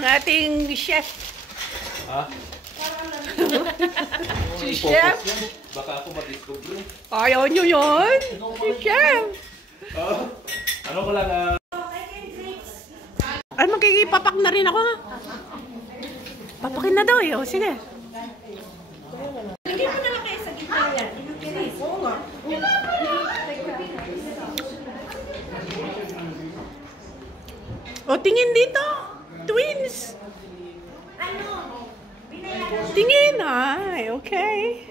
ang ating chef. Ha? Si chef. Baka ako mag-discover. Ayaw nyo yun? Si chef. Ano ko lang Ay, magkikipapak na rin ako ha. Papakin na daw eh. O, sige. Lagyan mo na lang kayo sa gitna yan. Oo nga. O, tingin dito. Twins. Tingin. Ay, okay.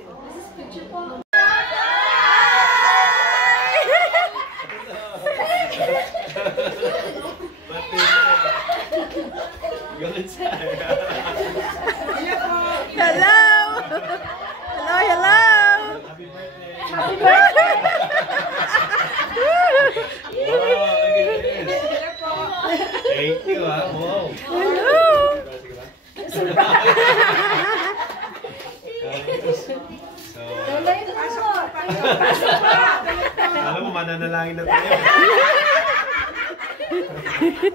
Hello. Hello. happy birthday. Happy birthday. Thank you Wow. Hello. Alam mo, mananalangin na tayo.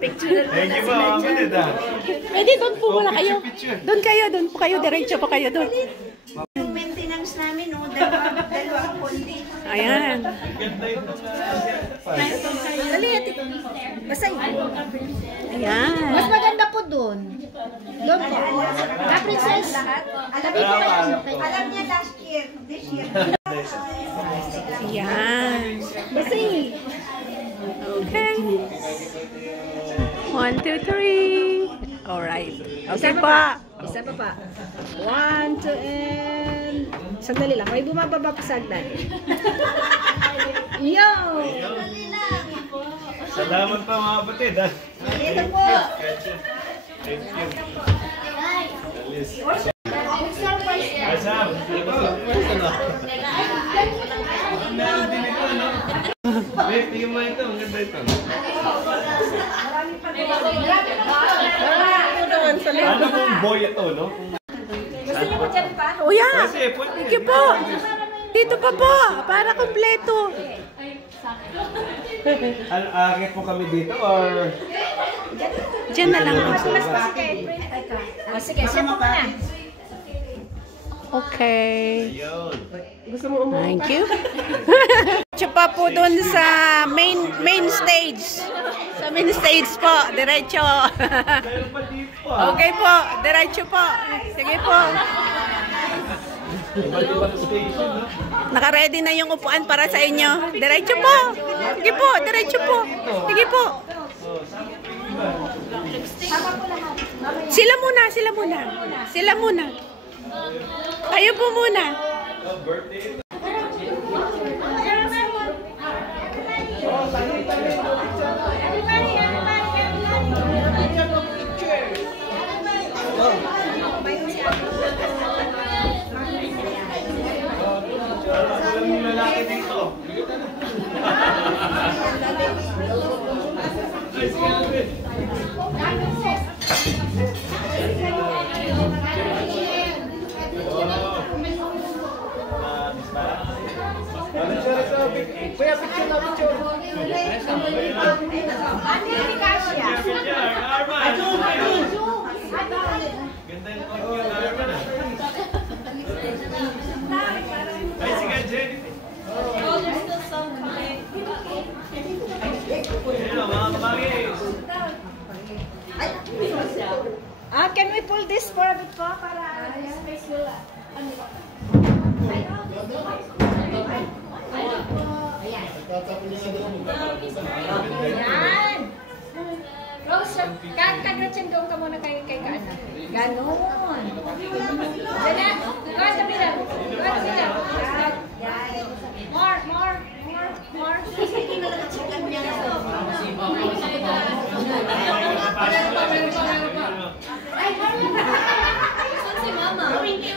Thank you po. Pwede doon po muna kayo. Doon po kayo. Diretso po kayo doon. Yung maintenance namin, dalawang kondi. Ayan. Dali, ito. Basta yun. Ayan. Mas maganda po doon. Doon po. Ah, princess. Tabi po kayo. Alam niya last year, this year. Ayan. Basta yun. Okay. 1, 2, 3. Alright. Okay pa. Isa pa pa. 1, 2, and... Sandali lang. May bumababa pa sagdan. Yo! Salamat pa mga kapatid. Ito po. Thank you. Asam. Meron din ito, no? Wait, tingin mo ito. Ang ganda ito. Ano kung boy ito, no? Gusto niyo po dyan pa? O yan. Kasi, pwede. Thank you po. Dito pa po. Para kompleto. Akit po kami dito or... Diyan na lang. Sige, siya po muna. Okay. Ayun. Thank you. Diretso pa po doon sa main stage. Sa main stage po. Diretso. Meron pa dito ah. Okay po. Diretso po. Sige po. Iba't-ibang station, no? Naka-ready na yung upuan para sa inyo. Diretso po. Sige po. Diretso po. Sige po. Sila muna. Sila muna. Kayo po muna. Birthday. Alam mo lalaki dito. Kuya, picture na picture. Ano yung Kasia? Ganda yung picture na Arman ah. Ay, sige, Jenny. Ayun, mga kabagis. Can we pull this for a bit po? Para space will... Ayan. Rose, kagratsin doon ka muna kay Kaana. Ganon. Diyan na. Go at the middle. More. Si Mama. Winky.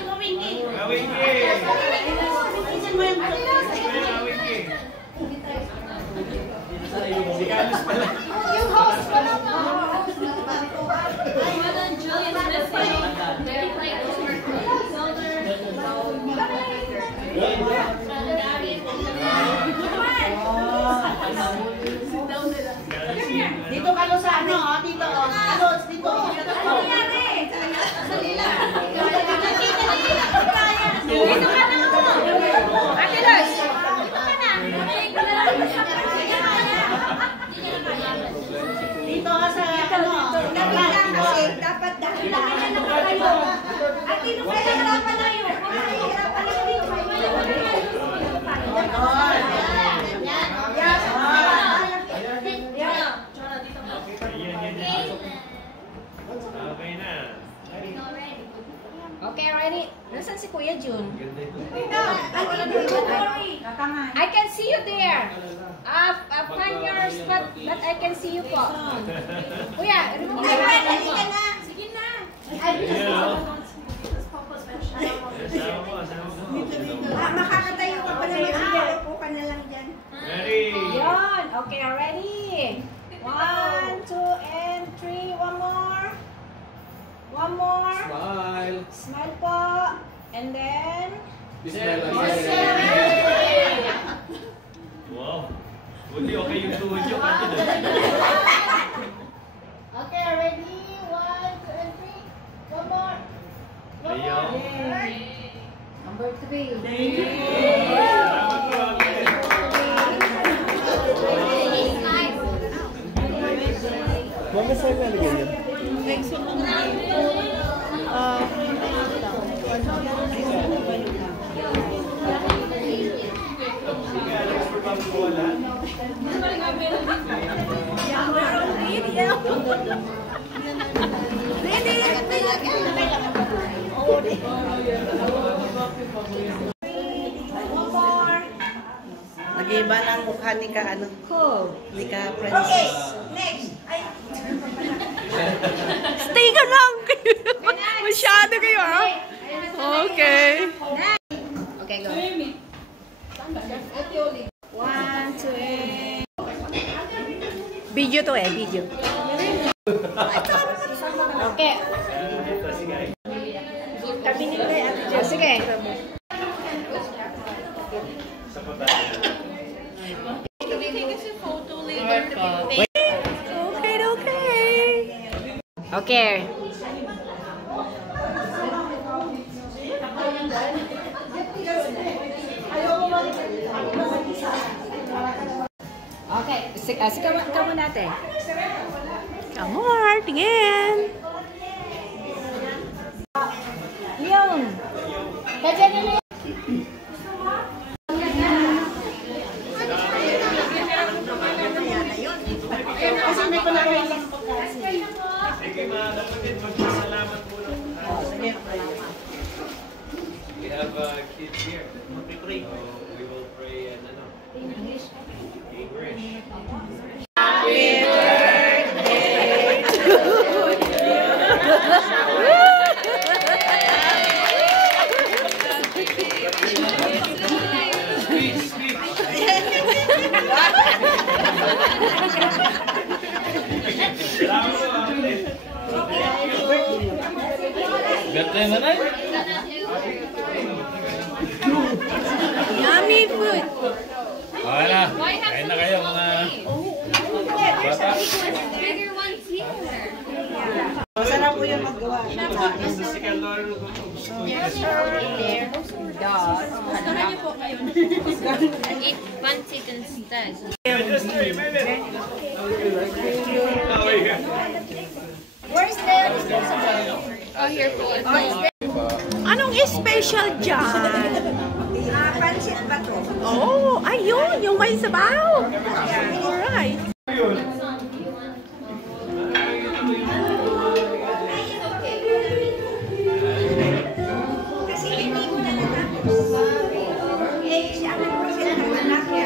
Yung host ko na po. dito. Alos, dito. Ano nangyari? Dito ka na ako. Ate Los, dito ka na. Dito ka sa ano? Dapat kasi, dapat dahan-dahan na kayo. At dito kayo harapan na yun. Harapan na yun. Okay na. Okay, ready? Nasaan si Kuya Jun? Ganda ito. I can see you there. Find yours, but I can see you po. Kuya, remove mo. Sige na. Makakatayo ka pa naman. Upo ka na lang dyan. Ready? Yun. Okay, ready? 1, 2, and 3. One more. One more. Smile. Smile po. And then... Wow. Buti okay yung tuhod nyo. Okay, ready? 1, 2, and 3. One more. One Ayaw. more. Number 3. Salamat po. Mama, saan nalagay yan? Nag-iba ng mukha ni ka, ano? Cool. Ni ka, Okay, princess. next. Ay, Stay ka lang! Masyado kayo, ha? Okay. Okay, go. 1, 2, Video to eh, video. Okay. Kami ni Ate Jo. Sige. Okay, okay. Okay. Okay. Sigawan ka muna natin. Amor, tingin. Yung. Kaya nila. Sige mga kapatid, magpasalamat muna. We have kids here. So we will pray and ano? English. Ganda yung nanay. Yummy food. Okay na. Kain na kayo mga bata. Masarap po yung magawa. Gusto si Kalor. Eat pancit instead. Just 3 minutes. Oh, yeah. Where's the disposable? Oh, here for Anong special dyan? pansit ba to? Oh, ayun, yung may sabaw. Alright. Kasi hindi ko na natapos. Eh, siya ang nagpasya ng anak niya.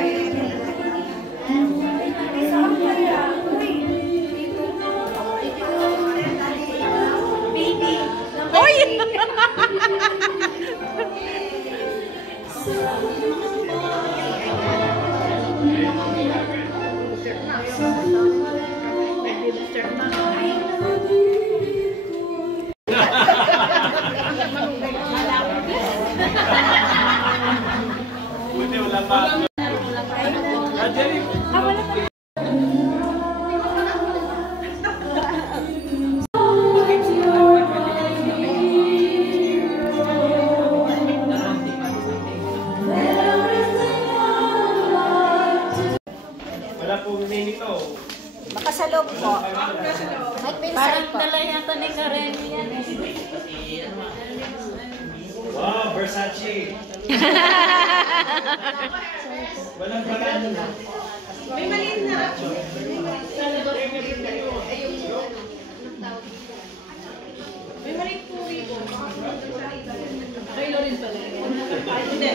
Baby. Oy! Parang dala yata ni Karen yan eh. Wow, Versace! Walang paraan na. May maliit na. May maliit po ito. Kayo rin pala. Hindi.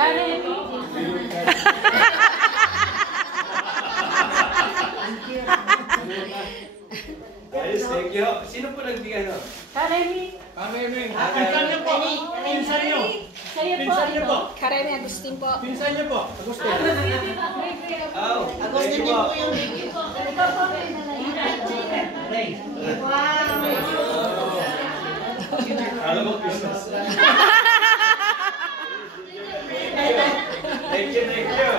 Karen. Ayos, thank you. Sino po nagbigay no? Karen. Pinsan niyo po. Pinsan niyo. Sa'yo po. Pinsan niyo po. Karen Agustin po. Pinsan niyo po. Agustin. Oh, Agustin niyo po yung alam mo, Christmas. Thank you, thank you.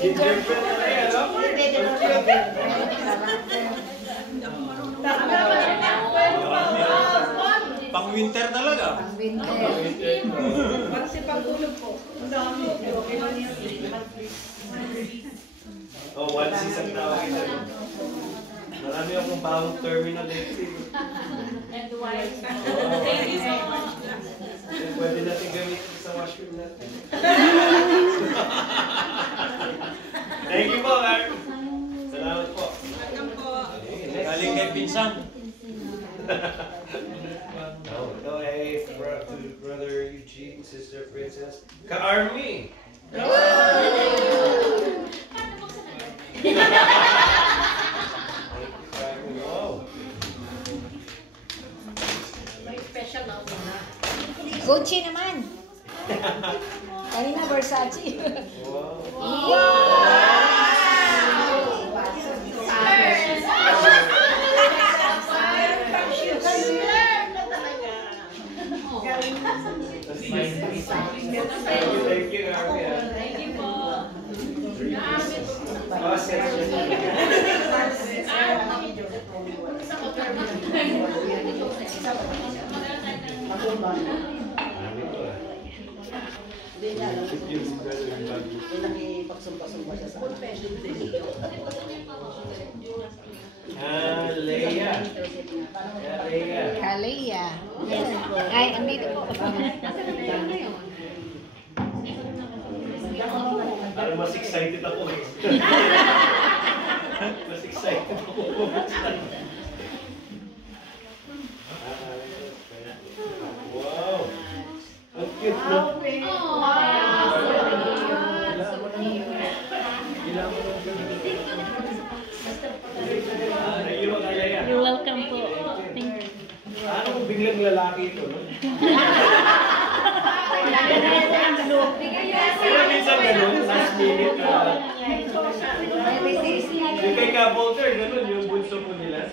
Gingerbread na yan, no? Pang-winter talaga. Para si pagtulog po. Ang dami. Oh, one season tawag ito. Marami akong bagong terminal exit. And wife. Thank you so much. Pwede natin gamitin sa washroom natin. Thank you po, Mark. Salamat po. Galing kay Pinsan. No, hey, to Brother Eugene, Sister Princess. Ka-Army! Wow. Gucci naman. Kanina Versace. Thank you, Army. Thank you po. Leia. Leia. Kalia. Ay, andito po. Parang mas excited ako eh. Mas excited ako. Wow! Ang cute na. You're welcome po. Thank you. Ano kung biglang lalaki ito, no? Kaya minsan gano'n, last minute. Yung kay Ka-Bolter, gano'n, yung bunso po nila.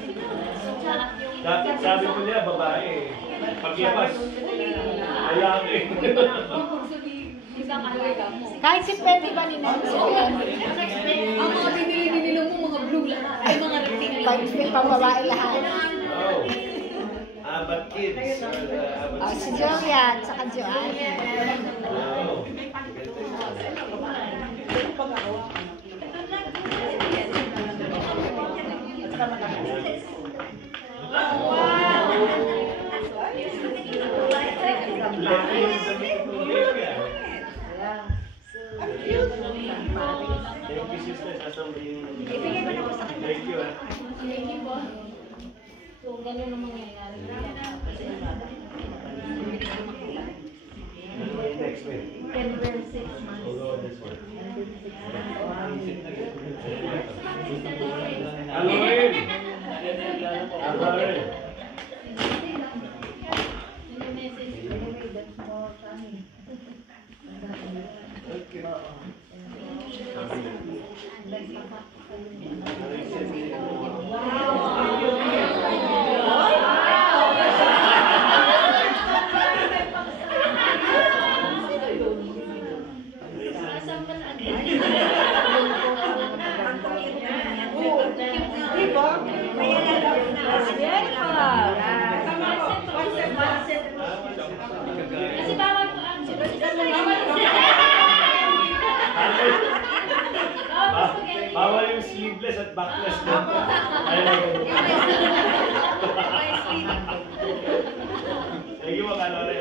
Sabi po nila, babae. Paglabas, lalaki. Kahit si Pepe ba ni Nancy? Ang mga binili mo, mga blue lang. Ay, mga red. May pambabae lahat. Oh. Abat kids. Oh, si Julia at saka Joanne. Wow. Thank you, sister. Thank you. Thank you po. So, ganun ang mangyayari. Next week. February 6 months. We'll go with this one. Aloy! Aloy! Diba? Kaya na daw na. backless na. Ay, lagi mo ka Lola.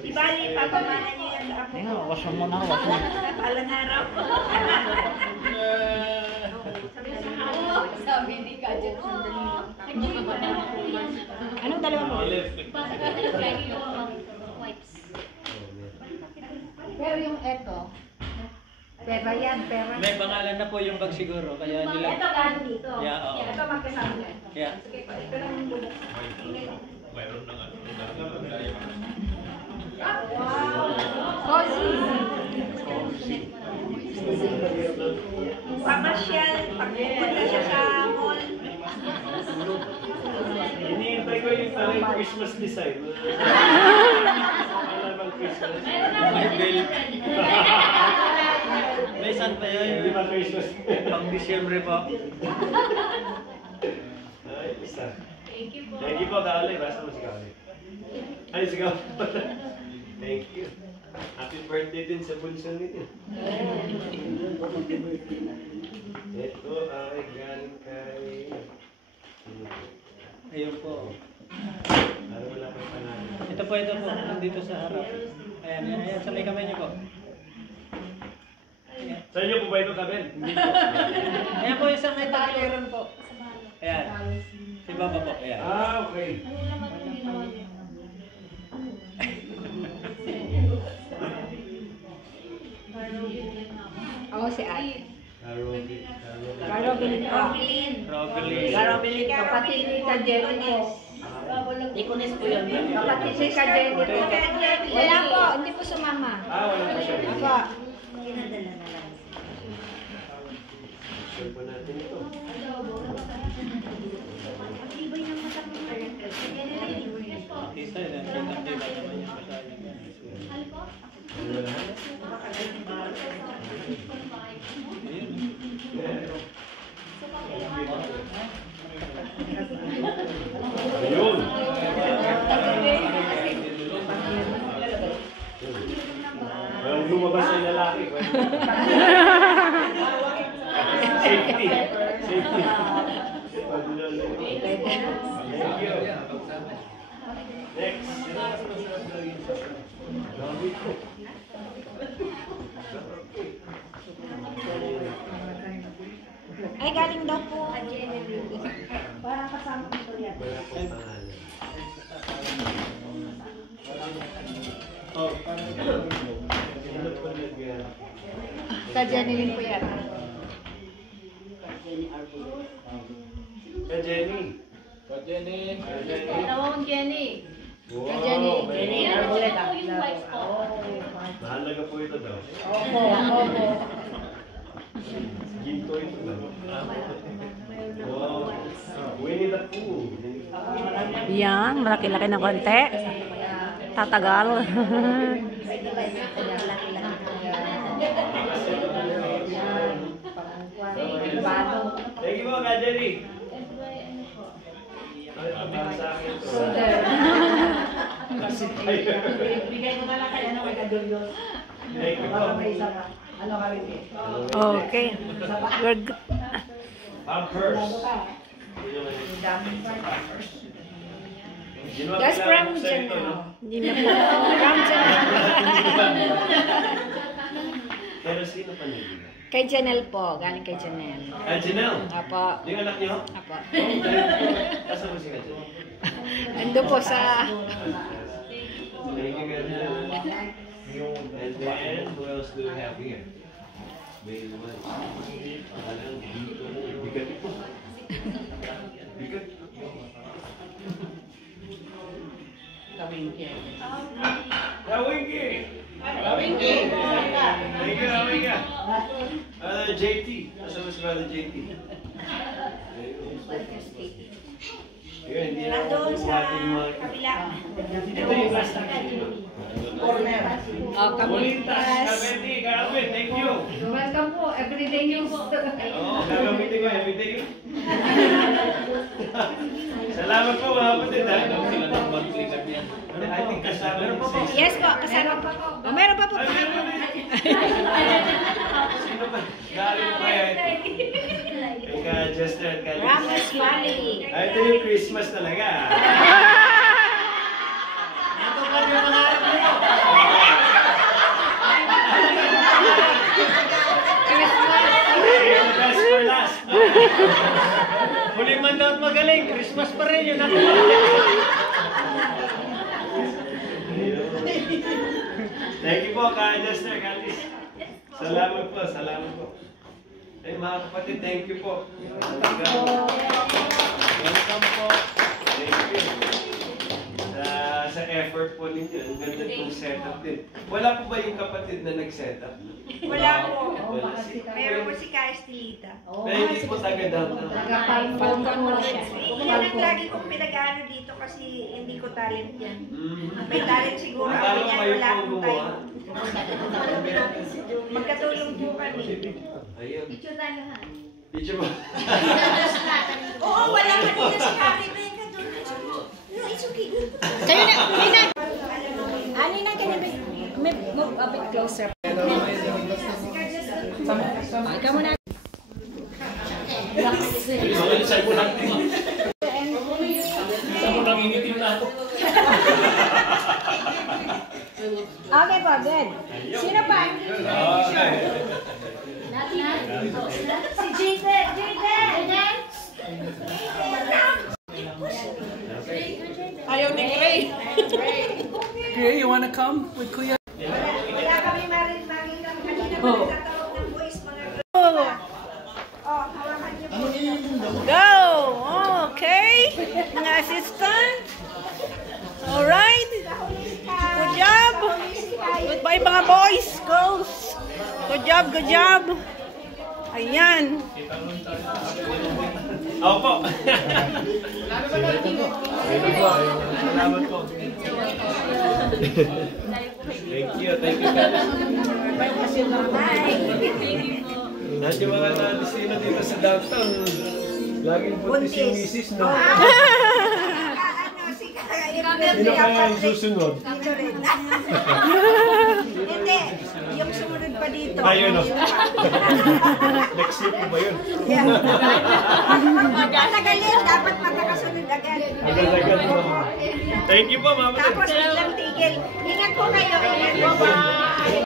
Di bali, papamana niyo yan sa apo. Wasong mo na, wasong mo. Palang araw. Sabi ni Kajet. Anong dalawa mo? Pero yung eto, pera yan, pera. May pangalan na po yung bag siguro, kaya nila... Ito galing dito. Yeah, oo. Ito magkasama yan. Yeah. Sige pa, ito lang yung bulok. Mayroon na nga. Cozy. Pamasyal, pag pupunta siya sa mall. Iniintay ko yung parang Christmas design. Wala bang Christmas? May bill. May saan pa Hindi yun? ba Christmas? Pang Disyembre po. Ay, isa. Thank you po, Kali. Basta mo si Kali. Ay, sigaw. Thank you. Happy birthday din sa bunso ninyo. Ito ay galing kay... Ayun po. Ano wala pang pangalan? Ito po. Nandito sa harap. Ayan, ayan. Sa may kamay niyo po. Sa inyo po ba ito, Kabel? Ayan po, isang may tagiliran po. Ayan. Si Baba po. Ayan. Ah, okay. Oo, si Ate. Karobi. Robin po. Robelie. Robin, Kapatid ni Ka Jenny po. Ikonis po yun. Kapatid si Ka Jenny po. Wala po, hindi po sumama. Ah, wala pa siya. Ako. Share po natin ito. Isa, yan. Kitang-kita naman yung masyadong. Ano na? Ayun. Walang lumabas yung lalaki. Safety. Safety. Thank you. Next. Ay, galing daw po. Parang kasama ko yan. Wala pong pangalan. Oh, parang sino po nag- Ka Jenny po yan. Kay Jenny. But Jenny. Kay Jenny. Tawag Jenny. Wow, Jenny. may- Yan po yung wife ko. Mahalaga po ito daw. Opo, opo. Ginto ito daw. Wow. Winnie the Pooh. Yan, malaki-laki ng konti. Tatagal. Thank you po, Kay Jenny. Ay, pabigay sa akin ito. Kasi tayo. Bigay ko na lang kay ano kay Kadulyos. Thank you po. Ano kami? Okay. We're good. Pampers. That's from Janelle. Hindi na po. From Janelle. Pero sino pa nila? Kay Janelle po, galing kay Janelle. Ah, Janelle. Apo. Yung anak niyo? Apo. Asa mo si Janelle? Ando po sa... Thank you, Janelle. And then, who else do we have here? May naman. Parang dito. Bigat ito. Bigat. Kawingki. Kawingki. Thank you, Kawingki. JT. Asa mo si Brother JT? Ayun, hindi na ako Nandun sa buhatin yung mga... kabila. Ito yung plastic. Corner. Oh, Bulitas. Kabeti, Karapin, thank you. Welcome po, everyday news. Oo, gagamitin ko everyday. Salamat po mga kapatid. Sila ng monthly kami yan. I think kasama rin sa isa. Yes po, kasama pa po. Oh, meron pa po. Ay, meron din. Sino ba? Galing pa yan. Jester at Kali. Ramos family. Ay, ito yung Christmas talaga. Ito pa rin yung mga anak nyo. Save the best for last. Huli man daw at magaling, Christmas pa rin yun. Thank you po, Jester, Kalis. Salamat po, salamat po. Ay, mga kapatid, thank you po. Welcome po. Thank you. Sa effort po ninyo, ang ganda itong setup din. Wala po ba yung kapatid na nag-setup? Wala po. Wala. Meron po si Ka Estelita. Pero hindi po taga downtown. Falcon mo siya. Yan ang lagi kong pinag-ano dito kasi hindi ko talent yan. May talent siguro ako Akala ko yan, kayo wala po akong gumawa. talent. Magkatulong po kami. Ayun. Picture tayo ha. Picture mo. Oo, wala kanina si Harry Becca doon. No, it's okay. Kayo na, Nina. Nina, can you move a bit closer? Ikaw muna. Saan mo lang ingitin na ako? Okay po, good. Sino pa? Si Jaden! Jaden! Ayaw ni Gray. Gray, you wanna come with Kuya? Wala kami maging kanina magkatawag ng voice mga Oh, hawakan niyo po. Go! Okay. Mga assistant. Alright. Good job. Goodbye mga boys. Girls. Good job, good job. Ayan. Opo. Salamat po. Thank you, thank you. Lahat yung mga na-destino dito sa downtown, laging buntis yung misis, no? Ano, si Sino kaya yung susunod? Dito rin. Hindi, yung sumunod pa dito. Ayun, no? Next year po ba yun? Matagal yun, dapat magkakasunod agad. Agad-agad po. Thank you po, Mama. Tapos biglang tigil. Ingat po kayo. Ingat po. Bye.